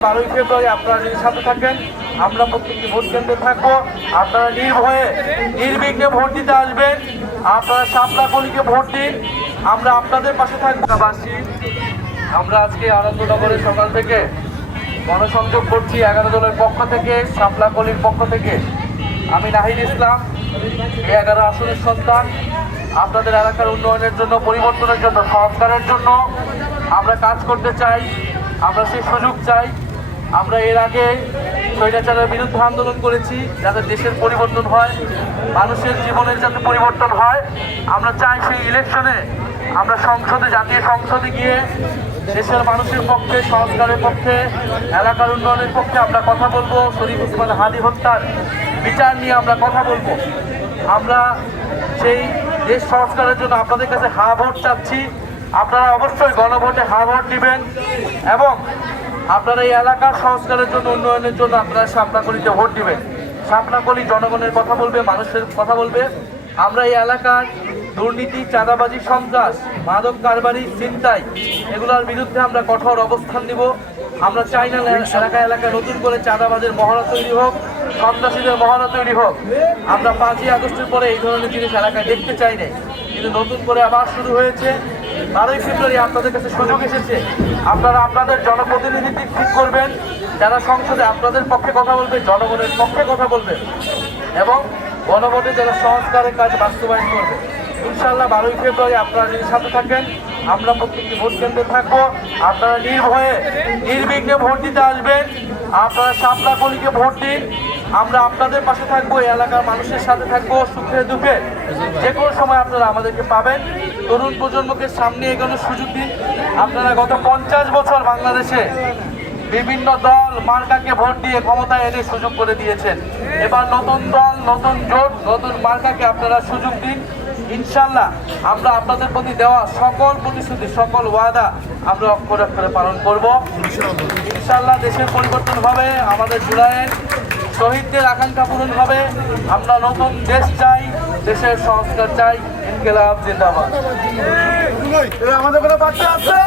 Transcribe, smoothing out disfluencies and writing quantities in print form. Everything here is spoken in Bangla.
12ই ফেব্রুয়ারি আপনারা যদি সাথে থাকেন, আমরা প্রত্যেকটি ভোট কেন্দ্রে থাকবো। আপনারা নির্ভয়ে নির্বিঘ্নে ভোট দিতে আসবেন। আপনারা শাপলা গলিকে ভোট দিন, আমরা আপনাদের পাশে থাকবো। আমরা আজকে আনন্দনগরে সকাল থেকে গণসংযোগ করছি 11 দলের পক্ষ থেকে, শাপলা গলির পক্ষ থেকে। আমি নাহিদ ইসলাম, এই 11 আসনের সন্তান। আপনাদের এলাকার উন্নয়নের জন্য, পরিবর্তনের জন্য, সংস্কারের জন্য আমরা কাজ করতে চাই। আমরা সেই সুযোগ চাই। আমরা এর আগে স্বৈরাচারের বিরুদ্ধে আন্দোলন করেছি, যাতে দেশের পরিবর্তন হয়, মানুষের জীবনের যাতে পরিবর্তন হয়। আমরা চাই সেই ইলেকশনে আমরা সংসদে, জাতীয় সংসদে গিয়ে দেশের মানুষের পক্ষে, সংস্কারের পক্ষে, এলাকার উন্নয়নের পক্ষে আমরা কথা বলবো। শরীফ ওসমান হাদি হত্যার বিচার নিয়ে আমরা কথা বলবো। আমরা সেই দেশ সংস্কারের জন্য আপনাদের কাছে হা ভোট চাচ্ছি। আপনারা অবশ্যই গণভোটে হা ভোট দিবেন এবং আপনারা এই এলাকার সংস্কারের জন্য, উন্নয়নের জন্য আপনারা শাপলাকলিতে ভোট দিবেন। শাপলাকলি জনগণের কথা বলবে, মানুষের কথা বলবে। আমরা এই এলাকার দুর্নীতি, চাঁদাবাজি, সন্ত্রাস, মাদক কারবারি, ছিনতাই, এগুলোর বিরুদ্ধে আমরা কঠোর অবস্থান নিব। আমরা চাই না এলাকায় এলাকায় নতুন করে চাঁদাবাজের মহড়া তৈরি হোক, সন্ত্রাসীদের মহড়া তৈরি হোক। আমরা 5ই আগস্টের পরে এই ধরনের জিনিস এলাকায় দেখতে চাই না, কিন্তু নতুন করে আবার শুরু হয়েছে। 12ই ফেব্রুয়ারি আপনাদের কাছে সুযোগ এসেছে। আপনারা আপনাদের জনপ্রতিনিধি ঠিক করবেন, যারা সংসদে আপনাদের পক্ষে কথা বলবে, জনগণের পক্ষে কথা বলবে এবং গণভোটে যারা সংস্কারের কাজ বাস্তবায়ন করবে। ইনশাআল্লাহ 12ই ফেব্রুয়ারি আপনারা যদি সাথে থাকেন, আমরা প্রত্যেকটি ভোট কেন্দ্রে থাকবো। আপনারা নির্ভয়ে নির্বিঘ্নে ভোট দিতে আসবেন। আপনারা শাপলা গলিকে ভোট দিন, আমরা আপনাদের পাশে থাকবো, এই এলাকার মানুষের সাথে থাকবো, সুখে দুঃখে। যে কোনো সময় আপনারা আমাদেরকে পাবেন। তরুণ প্রজন্মকে সামনে এগোনোর সুযোগ দিন। আপনারা গত 50 বছর বাংলাদেশে বিভিন্ন দল মার্কাকে ভোট দিয়ে ক্ষমতায় এনে সুযোগ করে দিয়েছেন। এবার নতুন দল, নতুন জোট, নতুন মার্কাকে আপনারা সুযোগ দিন। ইনশাল্লাহ আমরা আপনাদের প্রতি দেওয়া সকল প্রতিশ্রুতি, সকল ওয়াদা আমরা অক্ষরে অক্ষরে পালন করব। ইনশাল্লাহ দেশের পরিবর্তন হবে, আমাদের জুলাইয়ের শহীদদের আকাঙ্ক্ষা পূরণ হবে। আমরা নতুন দেশ চাই, দেশের সংস্কার চাই। ইনকিলাব জিন্দাবাদ। আমাদের কোনো বাচ্চা আছে?